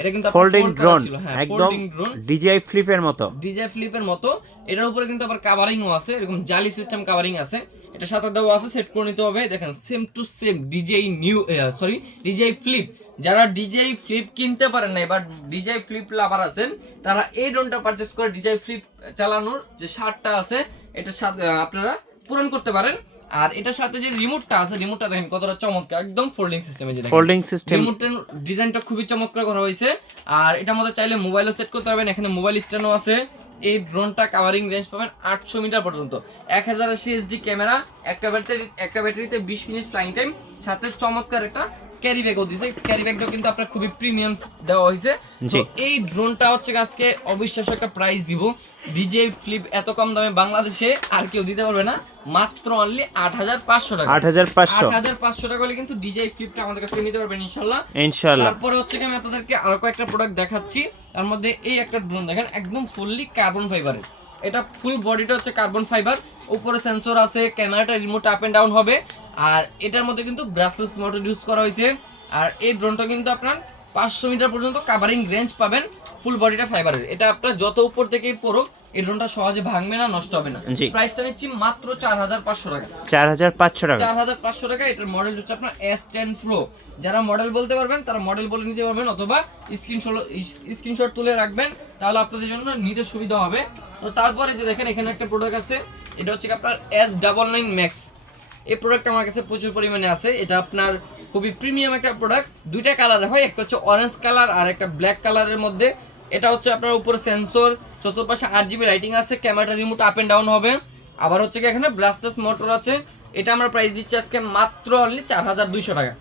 এটা কিন্তু folding drone, হ্যাঁ একদম ফোল্ডিং ড্রোন, ডিজিআই ফ্লিপের মতো। ডিজাই ফ্লিপের মতো। এটার উপরে কিন্তু আবার কাভারিংও আছে, এরকম জালি সিস্টেম কাভারিং আছে। এটা সাথে দেওয়া আছে, সেট করে নিতে হবে। দেখেন same to same DJI new, sorry DJI flip. যারা ডিজিআই ফ্লিপ কিনতে পারেন না বা ডিজিআই ফ্লিপ লাভার আছেন, তারা এই ড্রোনটা পারচেজ করে ডিজিআই ফ্লিপ চালানোর যে স্বাদটা আছে এটার সাথে আপনারা পূরণ করতে পারেন। আর এটার সাথে যে রিমোটটা আছে, রিমোটটা দেখেন কতটা চমৎকার, একদম ফোল্ডিং সিস্টেমে। যে ফোল্ডিং সিস্টেম, রিমোটের ডিজাইনটা খুবই চমৎকার করা হয়েছে। আর এটার মধ্যে চাইলে মোবাইলও সেট করতে পারবেন, এখানে মোবাইল স্ট্যান্ডও আছে। এই ড্রোনটা কাভারিং রেঞ্জ পাবেন 800 মিটার পর্যন্ত, 1080 এইচডি ক্যামেরা, একটা ব্যাটারিতে 20 মিনিট ফ্লাইং টাইম, সাথে চমৎকার একটা ক্যারি ব্যাগও দিয়েছে। ক্যারি ব্যাগটাও কিন্তু আপনার খুবই প্রিমিয়াম দেওয়া হয়েছে। তো এই ড্রোনটা হচ্ছে আজকে অবিশ্বাস্য একটা প্রাইস দিব। ডিজিআই ফ্লিপ এত কম দামে বাংলাদেশে আর কেউ দিতে পারবে না, মাত্র অনলি 8500 টাকা। 8500 টাকা হলে কিন্তু ডিজিআই ফ্লিপটা আমাদের কাছে নিতে পারবেন ইনশাআল্লাহ। তারপরে হচ্ছে কি আমি আপনাদেরকে আরো কয়েকটা প্রোডাক্ট দেখাচ্ছি। তার মধ্যে এই একটা ড্রোন দেখেন, একদম ফুললি কার্বন ফাইবারের। এটা ফুল বডিটা হচ্ছে কার্বন ফাইবার, উপরে সেন্সর আছে, ক্যামেরাটা রিমোট আপ এন্ড ডাউন হবে। আর এটার মধ্যে কিন্তু ব্রাসলেস মোটর ইউজ করা হয়েছে। আর এই ড্রোনটা কিন্তু আপনার 500 মিটার পর্যন্ত কাভারিং রেঞ্জ পাবেন, ফুল বডিটা ফাইবারের। এটা আপনার যত উপর থেকেই পড়ুক এই ড্রোনটা সহজে ভাঙবে না, নষ্ট হবে না। প্রাইসটা নিচ্ছি মাত্র 4500 টাকা। 4500 টাকা। এটার মডেল হচ্ছে আপনার S10 Pro। যারা মডেল বলতে পারবেন তারা মডেল বলে নিতে পারবেন, অথবা স্ক্রিনশট তুলে রাখবেন, তাহলে আপনাদের জন্য নিতে সুবিধা হবে। তো তারপরে যে দেখেন এখানে একটা প্রোডাক্ট আছে, এটা হচ্ছে আপনার S99 Max। এই প্রোডাক্ট আমার কাছে প্রচুর পরিমাণে আছে। এটা আপনার খুবই প্রিমিয়াম একটা প্রোডাক্ট, দুইটা কালারে হয়, একটা হচ্ছে অরেঞ্জ কালার আর একটা ব্ল্যাক কালারের মধ্যে। এটা হচ্ছে আপনার উপরে সেন্সর, চতুর্পাশে 8GB লাইটিং আছে, ক্যামেরাটা রিমোট আপ এন্ড ডাউন হবে। আবার হচ্ছে কি এখানে ব্রাসলেস মোটর আছে। এটা আমরা প্রাইস দিচ্ছি আজকে মাত্র অনলি 4200 টাকা।